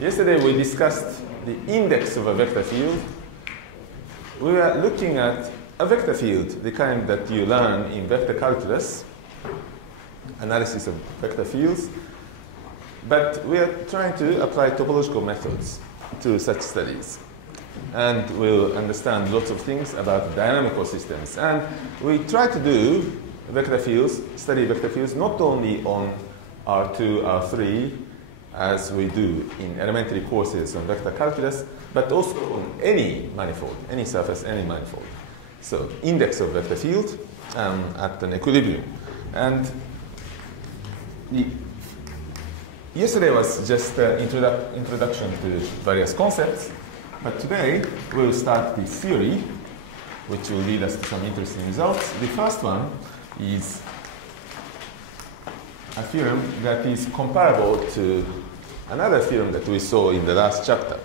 Yesterday we discussed the index of a vector field. We were looking at a vector field, the kind that you learn in vector calculus, analysis of vector fields. But we are trying to apply topological methods to such studies. And we'll understand lots of things about dynamical systems. And we try to do vector fields, study vector fields, not only on R2, R3, as we do in elementary courses on vector calculus, but also on any manifold, any surface, any manifold. So index of vector field at an equilibrium. And yesterday was just introduction to various concepts, but today we'll start the theory, which will lead us to some interesting results. The first one is a theorem that is comparable to another theorem that we saw in the last chapter.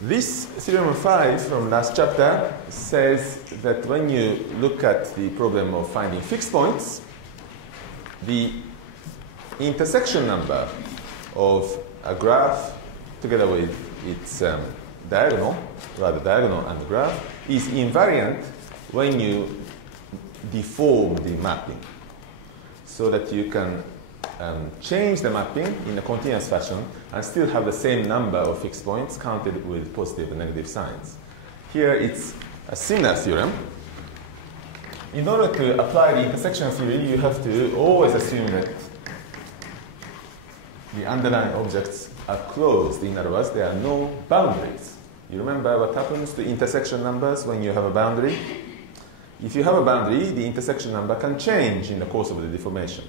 This theorem 5 from last chapter says that when you look at the problem of finding fixed points, the intersection number of a graph together with its diagonal and the graph is invariant when you deform the mapping, so that you can change the mapping in a continuous fashion and still have the same number of fixed points counted with positive and negative signs. Here it's a similar theorem. In order to apply the intersection theory, you have to always assume that the underlying objects are closed. In other words, there are no boundaries. You remember what happens to intersection numbers when you have a boundary? If you have a boundary, the intersection number can change in the course of the deformation,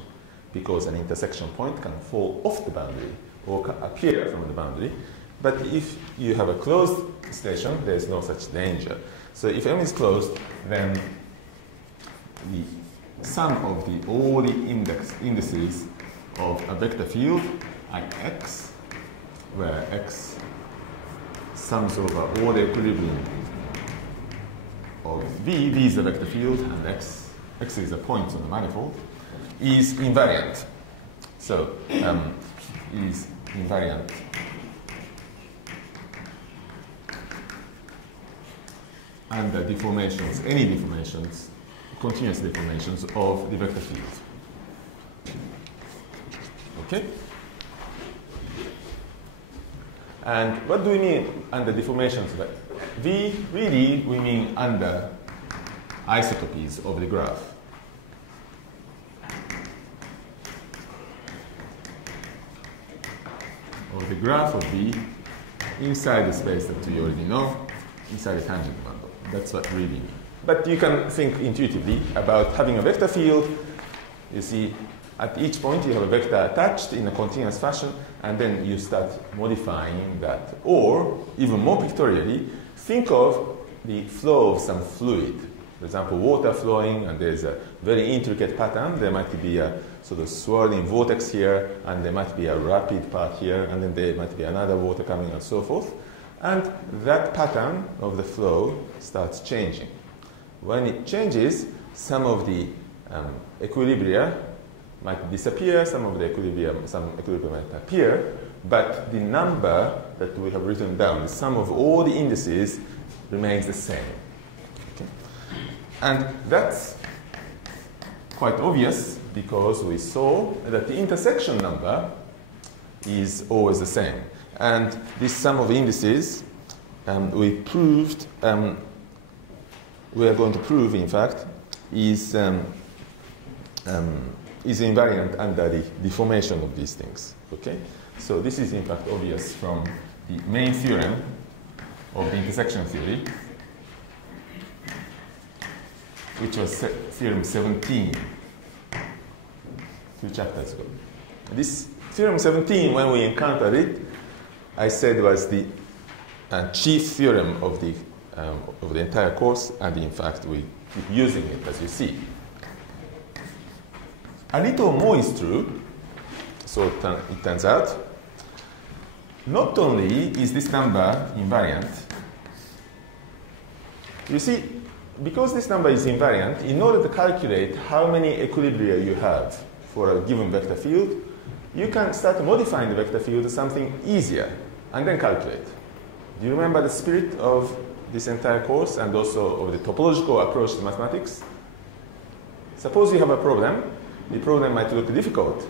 because an intersection point can fall off the boundary or appear from the boundary. But if you have a closed station, there is no such danger. So if M is closed, then the sum of all the indices of a vector field, Ix, where X sums over all the equilibrium of V is a vector field, and X is a point on the manifold, is invariant. So is invariant under deformations, any deformations, continuous deformations of the vector field. Okay? And what do we mean under deformations? V, really, we mean under isotopies of the graph. Or the graph of V inside the space that you already know, inside the tangent bundle. That's what really means. But you can think intuitively about having a vector field. You see, at each point you have a vector attached in a continuous fashion, and then you start modifying that. Or, even more pictorially, think of the flow of some fluid. For example, water flowing, and there's a very intricate pattern. There might be a sort of swirling vortex here, and there might be a rapid part here, and then there might be another water coming, and so forth. And that pattern of the flow starts changing. When it changes, some of the equilibria might disappear, some equilibria might appear, but the number that we have written down, the sum of all the indices, remains the same. Okay? And that's quite obvious because we saw that the intersection number is always the same. And this sum of indices, we proved, we are going to prove, in fact, is invariant under the deformation of these things. Okay? So this is in fact obvious from the main theorem of the intersection theory, which was theorem 17, 2 chapters ago. This theorem 17, when we encountered it, I said was the chief theorem of the entire course, and in fact we keep using it, as you see. A little more is true, so it turns out. Not only is this number invariant, you see, because this number is invariant, in order to calculate how many equilibria you have for a given vector field, you can start modifying the vector field to something easier and then calculate. Do you remember the spirit of this entire course and also of the topological approach to mathematics? Suppose you have a problem. The problem might look difficult.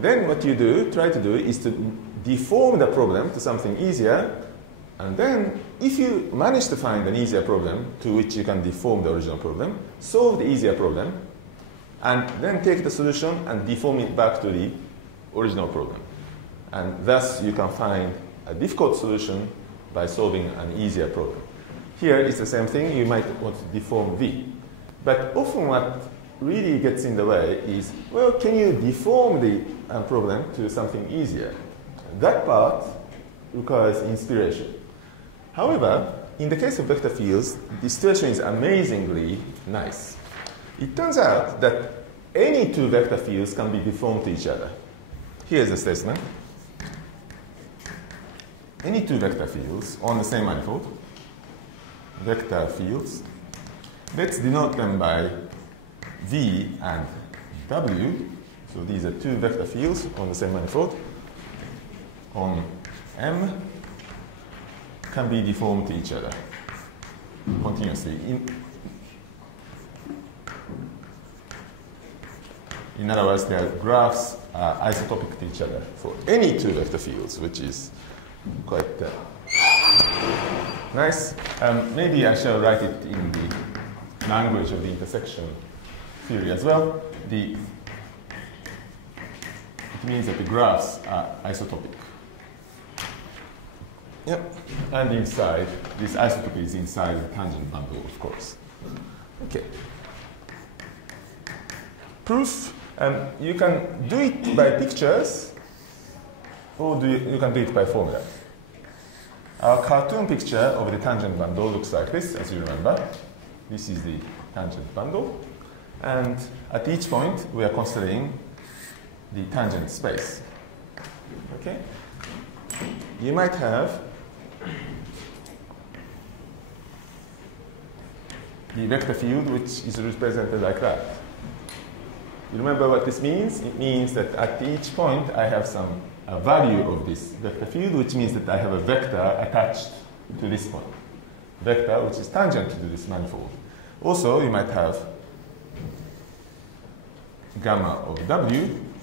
Then what you do, try to do, is to deform the problem to something easier. And then, if you manage to find an easier problem to which you can deform the original problem, solve the easier problem, and then take the solution and deform it back to the original problem. And thus, you can find a difficult solution by solving an easier problem. Here, it's the same thing. You might want to deform V. But often what really gets in the way is, well, can you deform the problem to something easier? That part requires inspiration. However, in the case of vector fields, the situation is amazingly nice. It turns out that any two vector fields can be deformed to each other. Here's the statement. Any two vector fields on the same manifold, vector fields, let's denote them by V and W. So these are two vector fields on the same manifold. On M can be deformed to each other continuously. In other words, their graphs are isotopic to each other for any two vector fields, which is quite nice. Maybe I shall write it in the language of the intersection theory as well. It means that the graphs are isotopic. Yep. And inside, this isotopy is inside the tangent bundle, of course. Okay. Proof. You can do it by pictures, or you can do it by formula. Our cartoon picture of the tangent bundle looks like this, as you remember. This is the tangent bundle. And at each point, we are considering the tangent space. Okay? You might have the vector field, which is represented like that. You remember what this means? It means that at each point, I have a value of this vector field, which means that I have a vector attached to this point. Vector which is tangent to this manifold. Also, you might have gamma of W,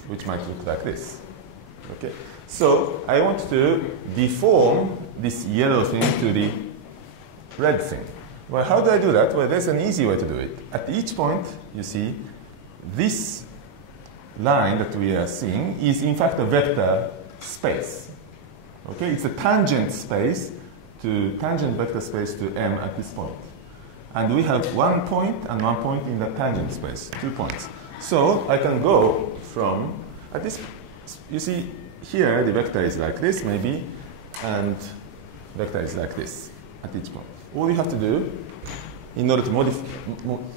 which might look like this. Okay? So I want to deform this yellow thing to the red thing. Well, how do I do that? Well, there's an easy way to do it. At each point, you see, this line that we are seeing is in fact a vector space. Okay, it's a tangent space to tangent vector space to M at this point. And we have 1 point and 1 point in the tangent space, 2 points. So I can go from, at this, you see here the vector is like this maybe, and vector is like this at each point. All you have to do in order to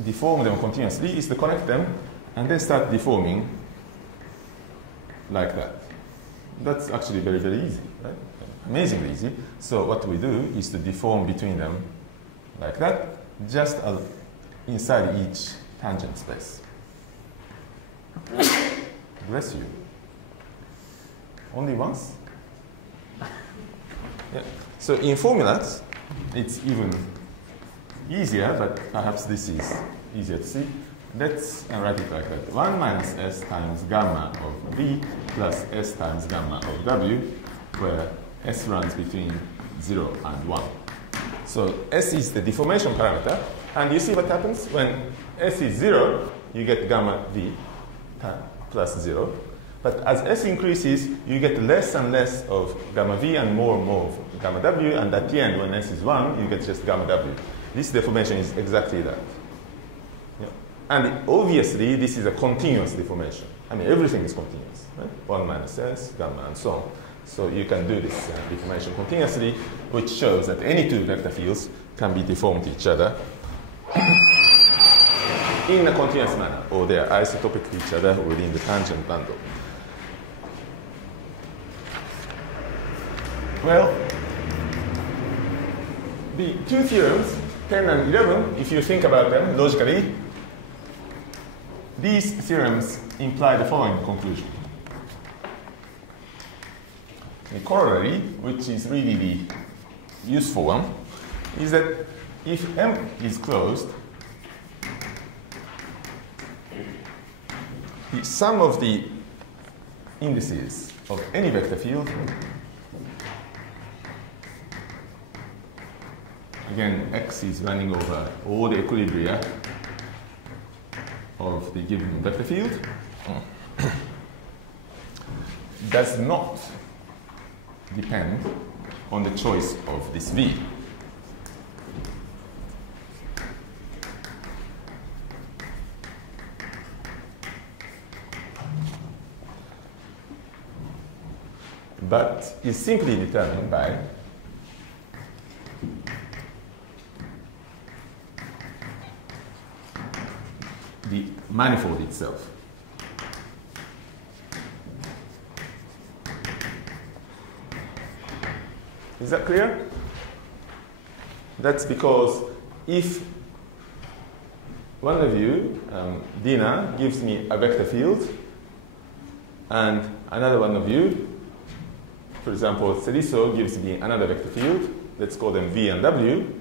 deform them continuously is to connect them and then start deforming like that. That's actually very, very easy, right? Amazingly easy. So what we do is to deform between them like that, just inside each tangent space. Bless you. Only once? Yeah. So in formulas, it's even easier, but perhaps this is easier to see. Let's write it like that. 1 minus s times gamma of v plus s times gamma of w, where s runs between 0 and 1. So s is the deformation parameter. And you see what happens? When s is 0, you get gamma v plus 0. But as s increases, you get less and less of gamma v and more of gamma w. And at the end, when s is 1, you get just gamma w. This deformation is exactly that. Yeah. And obviously, this is a continuous deformation. I mean, everything is continuous. Right? 1 minus s, gamma, and so on. So you can do this deformation continuously, which shows that any two vector fields can be deformed to each other in a continuous manner, or they are isotopic to each other within the tangent bundle. Well, the two theorems, 10 and 11, if you think about them logically, these theorems imply the following conclusion. the corollary, which is really the useful one, is that if M is closed, the sum of the indices of any vector field, again, X is running over all the equilibria of the given vector field, does not depend on the choice of this V. But is simply determined by the manifold itself. Is that clear? That's because if one of you, Dina, gives me a vector field, and another one of you, for example, Ceriso gives me another vector field, let's call them V and W,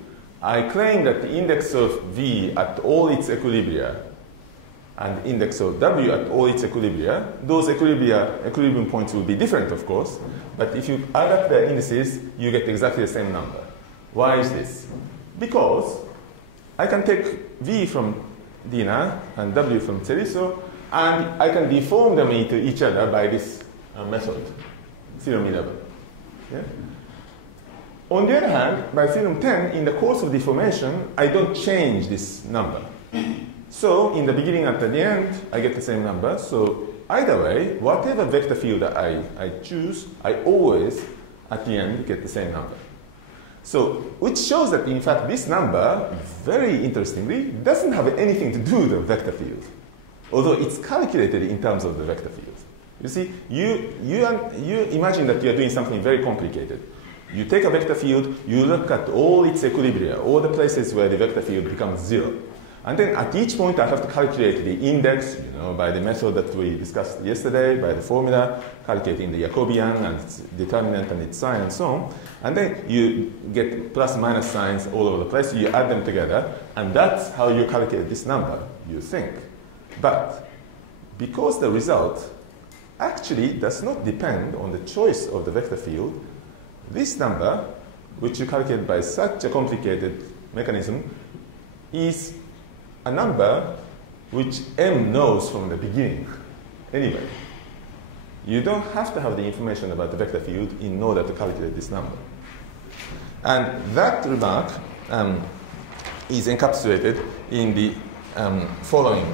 I claim that the index of V at all its equilibria and index of W at all its equilibria, those equilibrium points will be different, of course, but if you add up their indices, you get exactly the same number. Why is this? Because I can take V from Dina and W from Ceriso, and I can deform them into each other by this method, Theorem 11. Yeah? On the other hand, by Theorem 10, in the course of deformation, I don't change this number. So in the beginning and at the end, I get the same number. So either way, whatever vector field that I choose, I always, at the end, get the same number. So, which shows that, in fact, this number, very interestingly, doesn't have anything to do with the vector field, although it's calculated in terms of the vector field. You see, you imagine that you are doing something very complicated. You take a vector field, you look at all its equilibria, all the places where the vector field becomes 0. And then at each point, I have to calculate the index, by the method that we discussed yesterday, by the formula, calculating the Jacobian and its determinant and its sign and so on. And then you get plus minus signs all over the place. You add them together, and that's how you calculate this number, you think. But because the result actually does not depend on the choice of the vector field, this number, which you calculate by such a complicated mechanism, is a number which M knows from the beginning. Anyway, you don't have to have the information about the vector field in order to calculate this number. And that remark is encapsulated in the following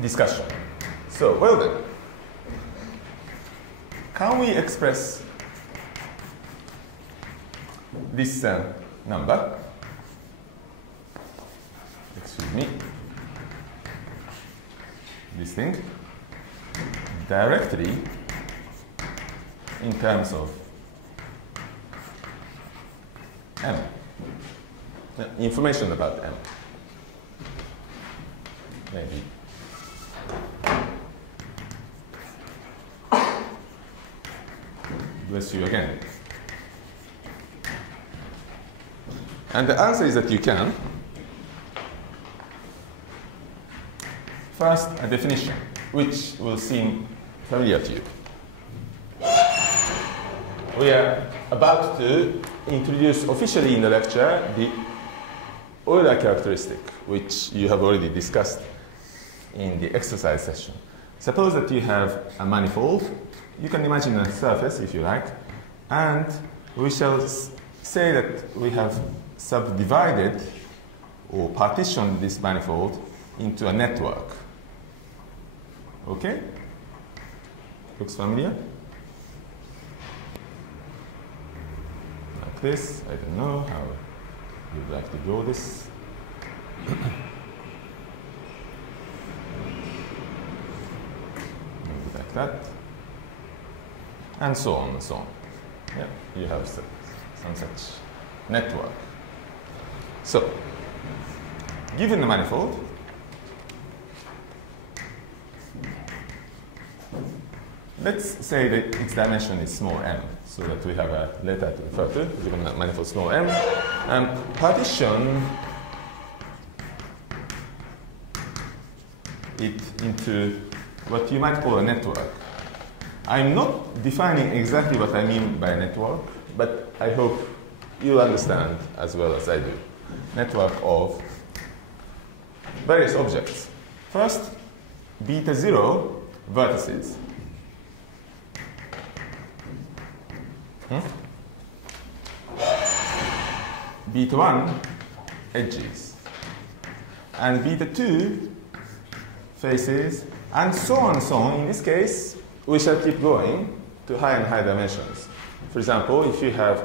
discussion. So, well then, can we express this number, excuse me, this thing, directly in terms of M, information about M, maybe. Bless you again. And the answer is that you can. First, a definition, which will seem familiar to you. We are about to introduce officially in the lecture the Euler characteristic, which you have already discussed in the exercise session. Suppose that you have a manifold. You can imagine a surface, if you like, and we shall say that we have subdivided or partitioned this manifold into a network. Okay? Looks familiar? Like this. I don't know how you'd like to draw this. Maybe like that. And so on and so on. Yeah, you have some such network. So, given the manifold, let's say that its dimension is small m, so that we have a letter to refer to, given that manifold small m. Partition it into what you might call a network. I'm not defining exactly what I mean by network, but I hope you'll understand as well as I do. Network of various objects. First, beta 0 vertices. Beta 1 edges. And beta 2 faces, and so on and so on. In this case, we shall keep going to higher and higher dimensions. For example, if you have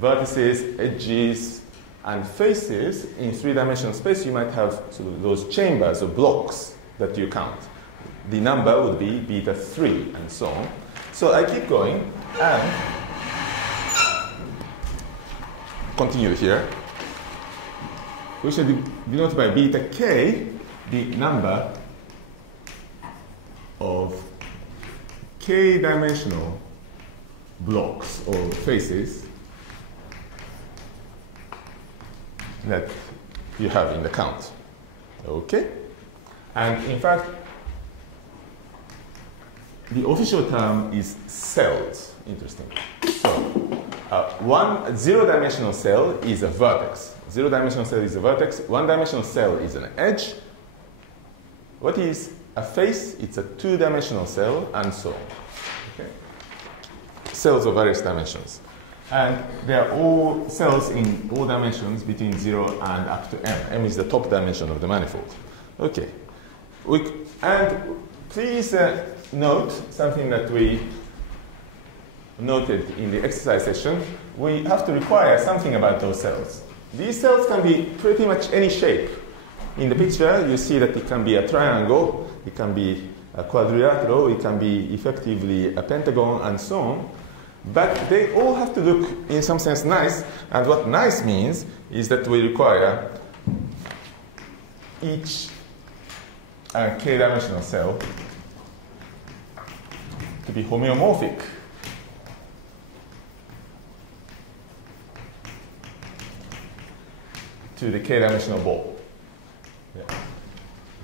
vertices, edges, and faces in three-dimensional space, you might have sort of those chambers or blocks that you count. The number would be beta 3 and so on. So I keep going and continue here. We shall denote by beta k the number of k-dimensional blocks or faces that you have in the count. Okay? And in fact, the official term is cells. Interesting. So, one zero-dimensional cell is a vertex. Zero-dimensional cell is a vertex. One-dimensional cell is an edge. What is a face? It's a two-dimensional cell, and so on. Okay? Cells of various dimensions. And they are all cells in all dimensions between 0 and up to m. M is the top dimension of the manifold. Okay. And please note something that we noted in the exercise session. We have to require something about those cells. These cells can be pretty much any shape. In the picture, you see that it can be a triangle, it can be a quadrilateral, it can be effectively a pentagon, and so on. But they all have to look, in some sense, nice. And what nice means is that we require each k-dimensional cell to be homeomorphic to the k-dimensional ball. Yeah.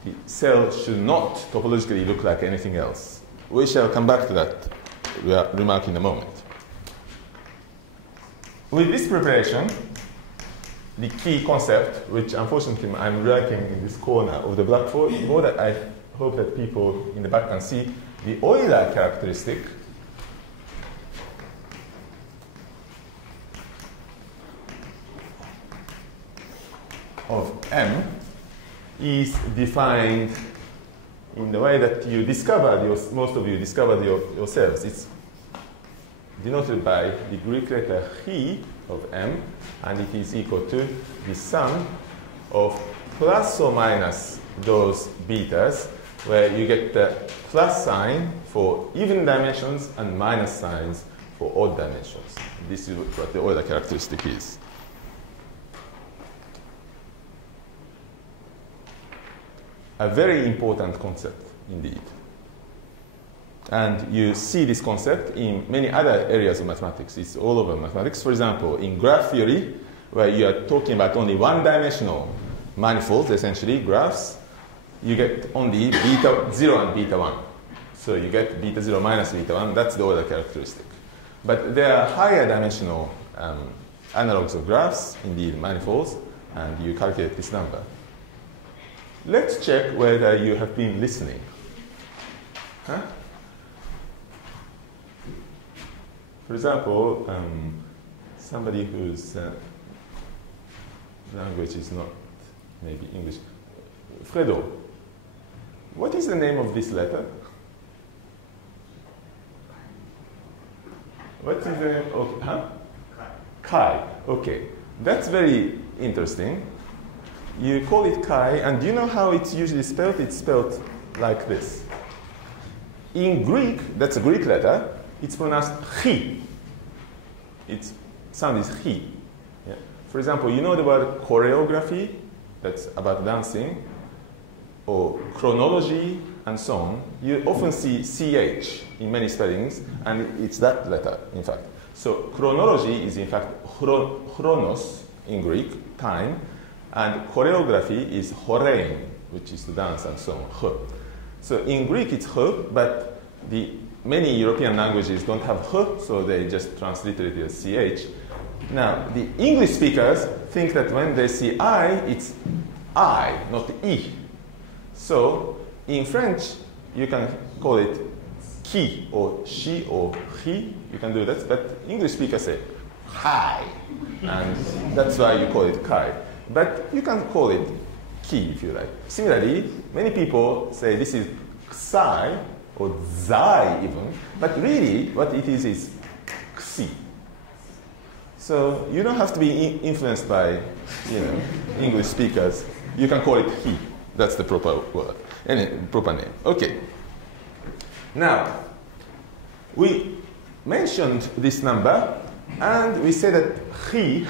The cell should not topologically look like anything else. We shall come back to that remark in a moment. With this preparation, the key concept, which unfortunately I'm writing in this corner of the blackboard, that I hope that people in the back can see, the Euler characteristic of M is defined in the way that you discovered, most of you discovered yourselves. It's denoted by the Greek letter chi of M, and it is equal to the sum of plus or minus those betas, where you get the plus sign for even dimensions and minus signs for odd dimensions. This is what the Euler characteristic is. A very important concept indeed. And you see this concept in many other areas of mathematics. It's all over mathematics. For example, in graph theory, where you are talking about only one-dimensional manifolds, essentially, graphs, you get only beta 0 and beta 1. So you get beta 0 minus beta 1. That's the Euler characteristic. But there are higher dimensional analogs of graphs, indeed manifolds, and you calculate this number. Let's check whether you have been listening. Huh? For example, somebody whose language is not maybe English. Fredo, what is the name of this letter? What is the name of, huh? Chi. Okay, that's very interesting. You call it chi, and do you know how it's usually spelled? It's spelled like this. In Greek, that's a Greek letter, it's pronounced chi. Its sound is chi. Yeah. For example, you know the word choreography, that's about dancing, or chronology, and so on, you often see CH in many spellings, and it's that letter, in fact. So chronology is, in fact, chronos in Greek, time, and choreography is chorein, which is to dance and so on, ch. So in Greek it's ch, but many European languages don't have ch, so they just transliterate it as ch. Now, the English speakers think that when they see I, it's I, not I. So in French, you can call it qui or she or he. You can do that, but English speakers say hi, and that's why you call it kai. But you can call it ki if you like. Similarly, many people say this is xi or zai even, but really what it is xi. So you don't have to be influenced by, English speakers. You can call it he. That's the proper word, proper name. Okay. Now, we mentioned this number, and we say that he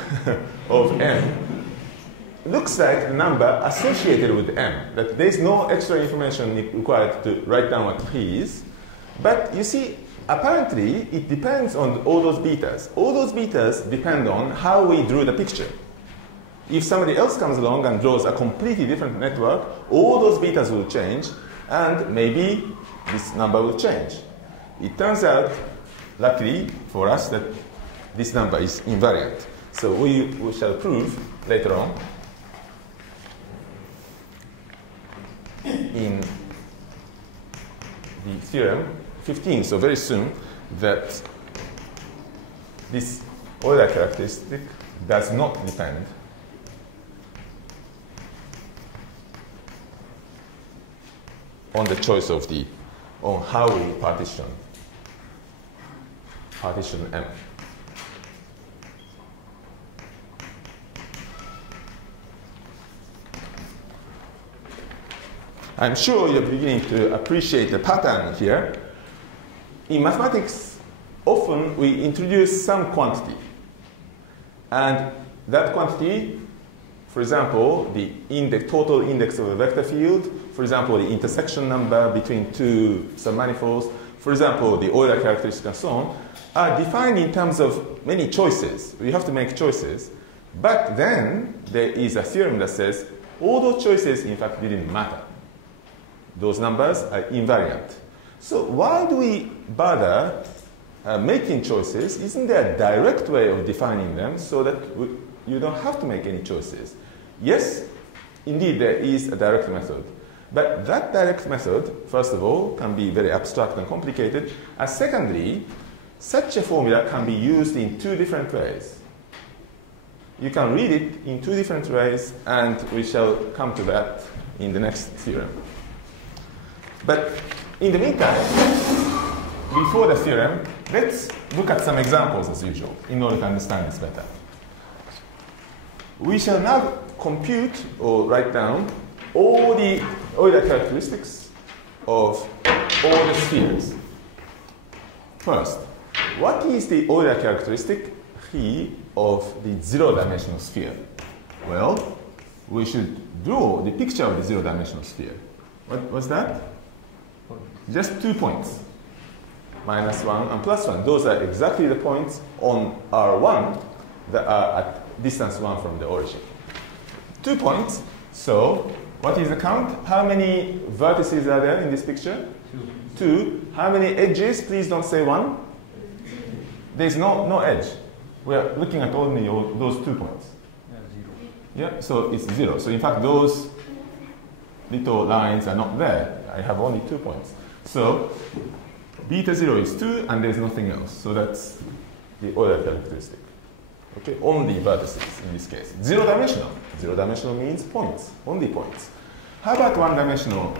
of m looks like a number associated with m. That there is no extra information required to write down what he is. But you see, apparently, it depends on all those betas. All those betas depend on how we drew the picture. If somebody else comes along and draws a completely different network, all those betas will change, and maybe this number will change. It turns out, luckily for us, that this number is invariant. So we shall prove later on in the theorem 15, so very soon, that this Euler characteristic does not depend on the choice of on how we partition M. I'm sure you're beginning to appreciate the pattern here. In mathematics, often we introduce some quantity. And that quantity, for example, the total index of a vector field, for example, the intersection number between two submanifolds, for example, the Euler characteristic and so on, are defined in terms of many choices. We have to make choices. But then there is a theorem that says all those choices, in fact, didn't matter. Those numbers are invariant. So why do we bother making choices? Isn't there a direct way of defining them so that you don't have to make any choices? Yes, indeed, there is a direct method. But that direct method, first of all, can be very abstract and complicated. And secondly, such a formula can be used in two different ways. You can read it in two different ways, and we shall come to that in the next theorem. But in the meantime, before the theorem, let's look at some examples as usual in order to understand this better. We shall now compute or write down all the Euler characteristics of all the spheres. First, what is the Euler characteristic phi of the zero-dimensional sphere? Well, we should draw the picture of the zero-dimensional sphere. What was that? Just 2 points, -1 and +1. Those are exactly the points on R1 that are at distance 1 from the origin. 2 points. So what is the count? How many vertices are there in this picture? 2. How many edges? Please don't say 1. There's no edge. We're looking at only those 2 points. Yeah, so it's 0. So in fact, those little lines are not there. I have only 2 points. So beta 0 is 2, and there's nothing else. So that's the Euler characteristic. Okay, only vertices in this case. Zero-dimensional. Zero-dimensional means points, only points. How about one-dimensional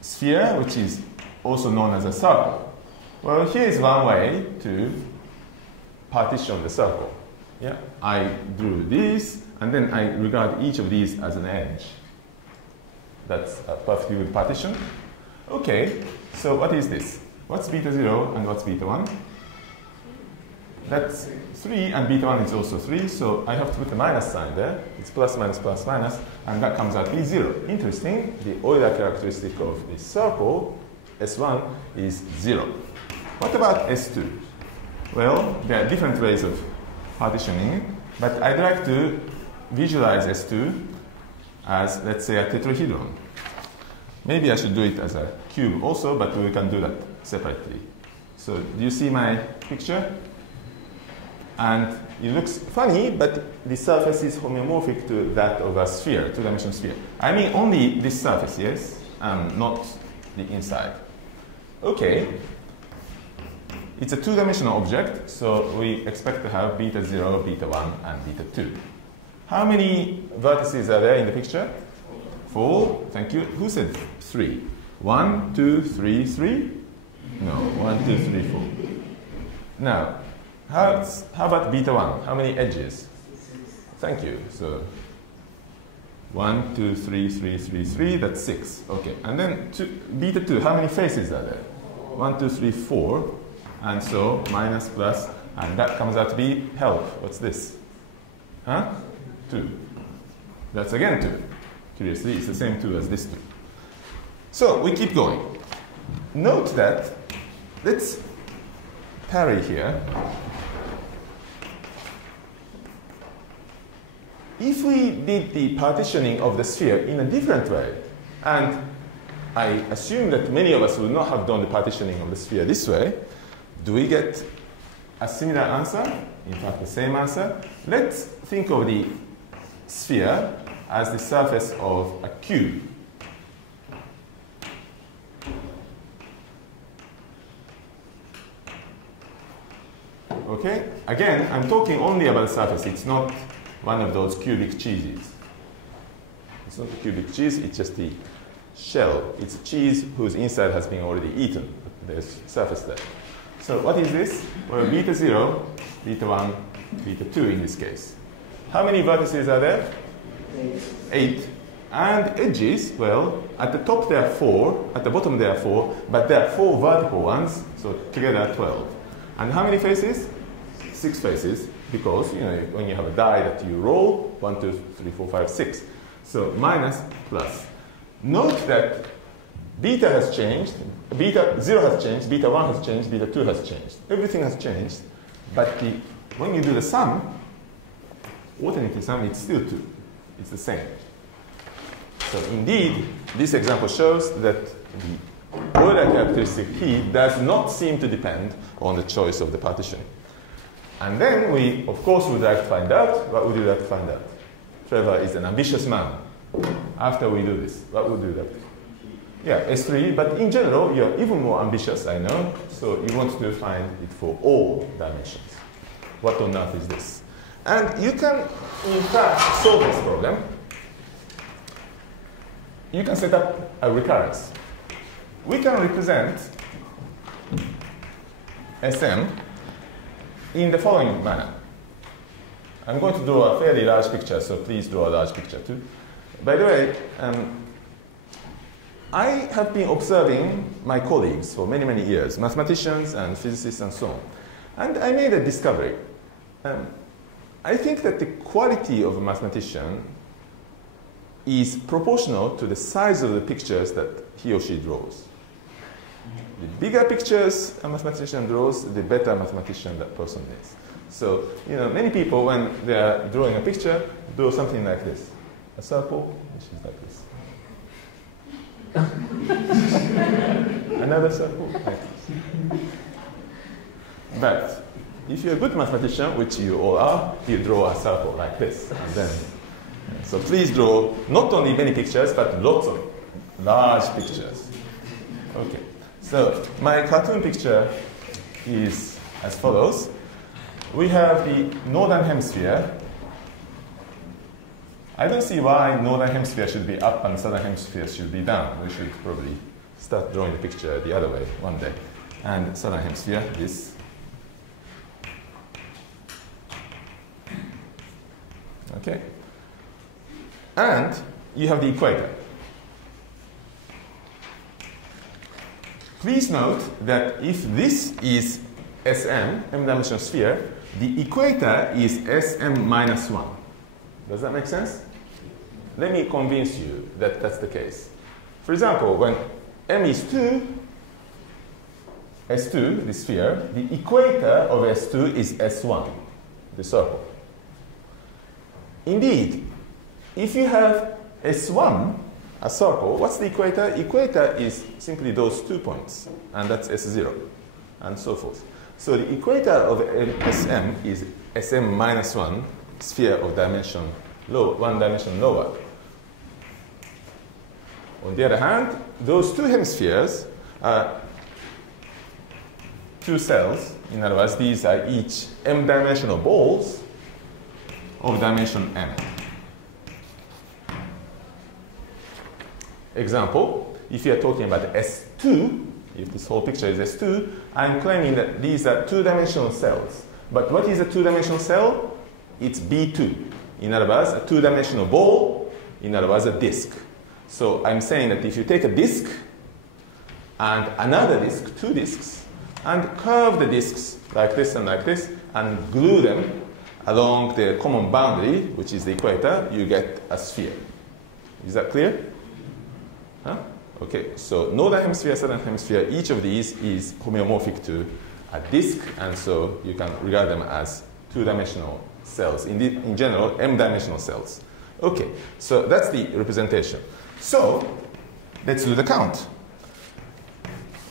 sphere, which is also known as a circle? Well, here is one way to partition the circle. Yeah, I drew these, and then I regard each of these as an edge. That's a perfectly good partition. Okay, so what is this? What's beta 0 and what's beta 1? That's 3, and beta 1 is also 3, so I have to put the minus sign there. It's plus, minus, plus, minus, and that comes out to be 0. Interesting, the Euler characteristic of the circle, S1, is 0. What about S2? Well, there are different ways of partitioning, but I'd like to visualize S2 as, let's say, a tetrahedron. Maybe I should do it as a cube also, but we can do that separately. So do you see my picture? And it looks funny, but the surface is homeomorphic to that of a sphere, two-dimensional sphere. I mean only this surface, yes? Not the inside. Okay. It's a two-dimensional object, so we expect to have beta 0, beta 1, and beta 2. How many vertices are there in the picture? 4. Thank you. Who said 3? 1, 2, 3, 3? No. 1, 2, 3, 4. Now, how about beta 1? How many edges? Thank you. So 1, 2, 3, 3, 3, 3. That's 6. Okay. And then beta 2. How many faces are there? 1, 2, 3, 4. And so minus, plus, and that comes out to be help. What's this? Huh? 2. That's again 2. Curiously, it's the same 2 as this 2. So we keep going. Note that, let's parry here. If we did the partitioning of the sphere in a different way, and I assume that many of us would not have done the partitioning of the sphere this way, do we get a similar answer? In fact, the same answer. Let's think of the sphere as the surface of a cube. Okay? Again, I'm talking only about the surface. It's not one of those cubic cheeses. It's not a cubic cheese, it's just the shell. It's cheese whose inside has been already eaten. There's surface there. So what is this? Well, beta 0, beta 1, beta 2 in this case. How many vertices are there? 8. And edges, well, at the top there are 4, at the bottom there are 4, but there are 4 vertical ones, so together 12. And how many faces? 6 faces, because when you have a die that you roll, 1, 2, 3, 4, 5, 6. So minus, plus. Note that beta has changed, beta 0 has changed, beta 1 has changed, beta 2 has changed. Everything has changed, but when you do the sum, alternating sum, it's still 2. It's the same. So indeed, this example shows that the Euler characteristic P does not seem to depend on the choice of the partitioning. And then we, of course, would like to find out. What would you like to find out? Trevor is an ambitious man. After we do this, what would you like to? Yeah, S3, but in general, you're even more ambitious, I know. So you want to find it for all dimensions. What on earth is this? And you can, in fact, solve this problem. You can set up a recurrence. We can represent Sm in the following manner. I'm going to draw a fairly large picture, so please draw a large picture too. By the way, I have been observing my colleagues for many, many years, mathematicians and physicists and so on. And I made a discovery. I think that the quality of a mathematician is proportional to the size of the pictures that he or she draws. The bigger pictures a mathematician draws, the better mathematician that person is. So, many people, when they are drawing a picture, do something like this. A circle, which is like this. Another circle, like this. But if you're a good mathematician, which you all are, you draw a circle like this. And then, so please draw not only many pictures, but lots of large pictures. Okay. So my cartoon picture is as follows. We have the northern hemisphere. I don't see why northern hemisphere should be up and southern hemisphere should be down. We should probably start drawing the picture the other way one day. And southern hemisphere, this. Okay. And you have the equator. Please note that if this is Sm, m-dimensional sphere, the equator is Sm minus 1. Does that make sense? Let me convince you that that's the case. For example, when m is 2, S2, the sphere, the equator of S2 is S1, the circle. Indeed, if you have S1, a circle, what's the equator? Equator is simply those 2 points, and that's S0, and so forth. So the equator of Sm is Sm minus 1, sphere of dimension low, 1 dimension lower. On the other hand, those two hemispheres are 2 cells. In other words, these are each m-dimensional balls of dimension m. Example, if you are talking about S2, if this whole picture is S2, I'm claiming that these are 2-dimensional cells. But what is a 2-dimensional cell? It's B2. In other words, a 2-dimensional ball, in other words, a disk. So I'm saying that if you take a disk and another disk, 2 disks, and curve the disks like this, and glue them along the common boundary, which is the equator, you get a sphere. Is that clear? Huh? Okay, so northern hemisphere, southern hemisphere, each of these is homeomorphic to a disk, and so you can regard them as 2-dimensional cells. In general, m-dimensional cells. Okay, so that's the representation. So let's do the count.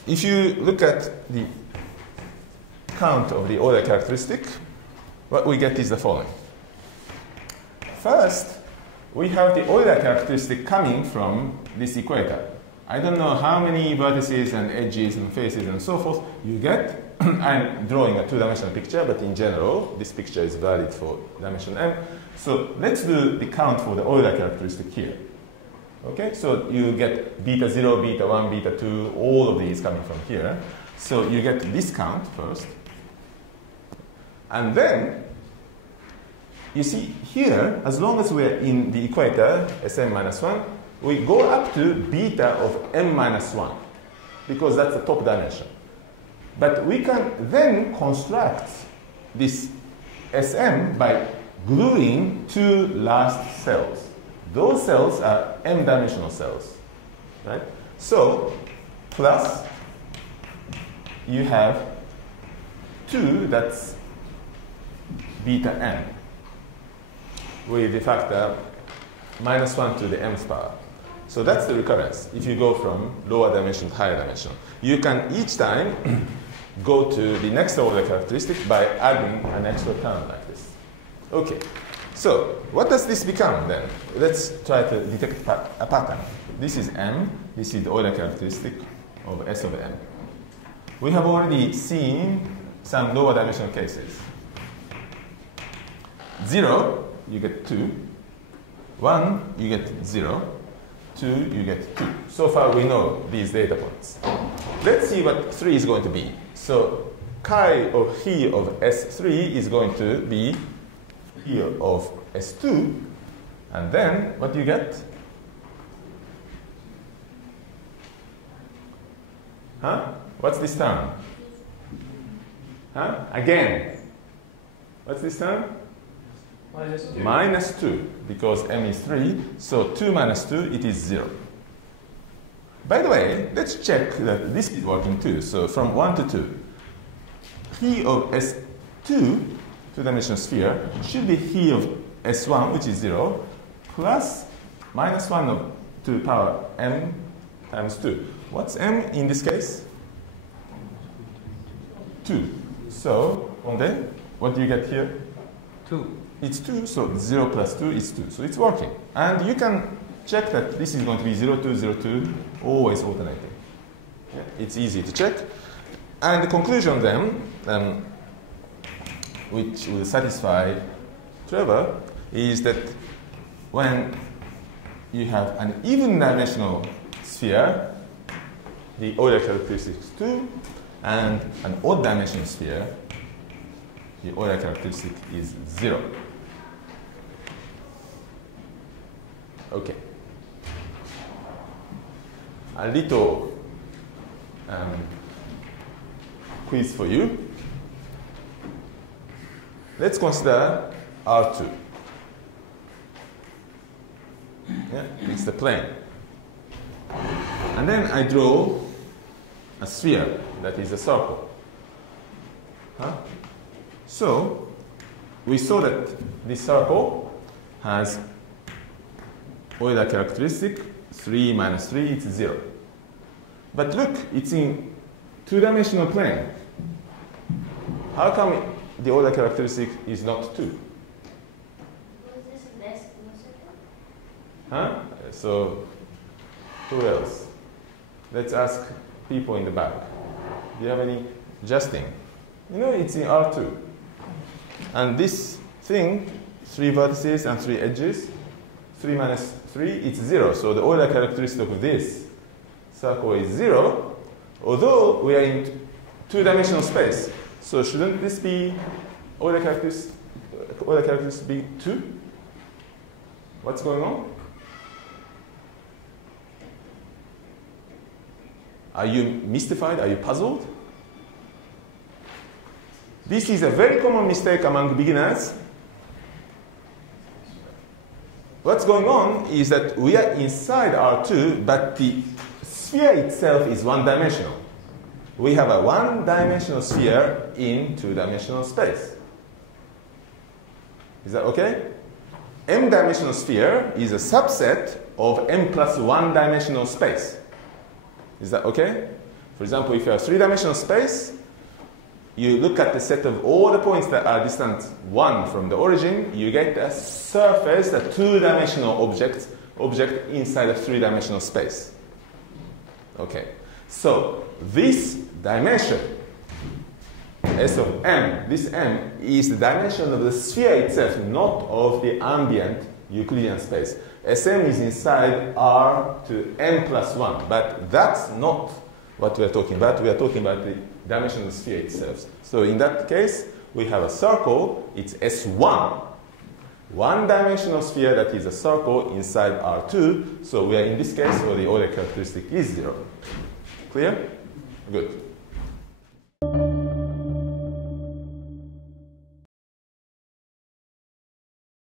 If you look at the count of the Euler characteristic, what we get is the following. First, we have the Euler characteristic coming from this equator. I don't know how many vertices and edges and faces and so forth you get. I'm drawing a 2-dimensional picture, but in general, this picture is valid for dimension m. So let's do the count for the Euler characteristic here. Okay, so you get beta 0, beta 1, beta 2, all of these coming from here. So you get this count first. And then, you see here, as long as we're in the equator, Sm minus 1, we go up to beta of m minus 1, because that's the top dimension. But we can then construct this Sm by gluing 2 last cells. Those cells are m-dimensional cells, right? So, plus, you have 2, that's beta n, with the factor minus 1 to the mth power. So that's the recurrence, if you go from lower dimension to higher dimension. You can each time go to the next order characteristic by adding an extra term like this. Okay. So, what does this become then? Let's try to detect a pattern. This is m. This is the Euler characteristic of S of m. We have already seen some lower dimensional cases. 0, you get 2. 1, you get 0. 2, you get 2. So far, we know these data points. Let's see what 3 is going to be. So, chi or he of S3 is going to be here of S2, and then what do you get? Huh? What's this term? Huh? Again. What's this term? Minus 2. Minus 2, because m is 3, so 2 minus 2, it is 0. By the way, let's check that this is working too. So from 1 to 2, he of S2, 2-dimensional sphere, should be he of S1, which is 0, plus minus 1 to the power m times 2. What's m in this case? 2. So, what do you get here? 2. It's 2, so 0 plus 2 is 2. So it's working. And you can check that this is going to be 0, 2, 0, 2, always alternating. Yeah, it's easy to check. And the conclusion then, which will satisfy Trevor, is that when you have an even-dimensional sphere, the Euler characteristic is 2, and an odd-dimensional sphere, the Euler characteristic is 0. Okay. A little quiz for you. let's consider R2. Yeah, it's the plane. And then I draw a sphere that is a circle. Huh? So we saw that this circle has Euler characteristic 3 minus 3, it's 0. But look, it's in two-dimensional plane. How come the Euler characteristic is not 2? Was this less than a second? Huh? So who else? Let's ask people in the back. Do you have any Justin? You know, it's in R2. And this thing, 3 vertices and 3 edges, 3 minus 3, it's 0. So the Euler characteristic of this circle is 0, although we are in two-dimensional space. So shouldn't this be Euler characteristic be 2? What's going on? Are you mystified? Are you puzzled? This is a very common mistake among beginners. What's going on is that we are inside R2, but the sphere itself is one-dimensional. We have a one-dimensional sphere in two-dimensional space. Is that okay? M-dimensional sphere is a subset of M plus one-dimensional space. Is that okay? For example, if you have three-dimensional space, you look at the set of all the points that are distant 1 from the origin, you get a surface, a two-dimensional object inside a three-dimensional space. Okay. So this dimension, S of M, this M is the dimension of the sphere itself, not of the ambient Euclidean space. Sm is inside R to n plus 1, but that's not what we are talking about. We are talking about the dimension of the sphere itself. So in that case, we have a circle, it's S1, one-dimensional sphere that is a circle inside R2. So we are in this case where the Euler characteristic is 0. Clear? Good.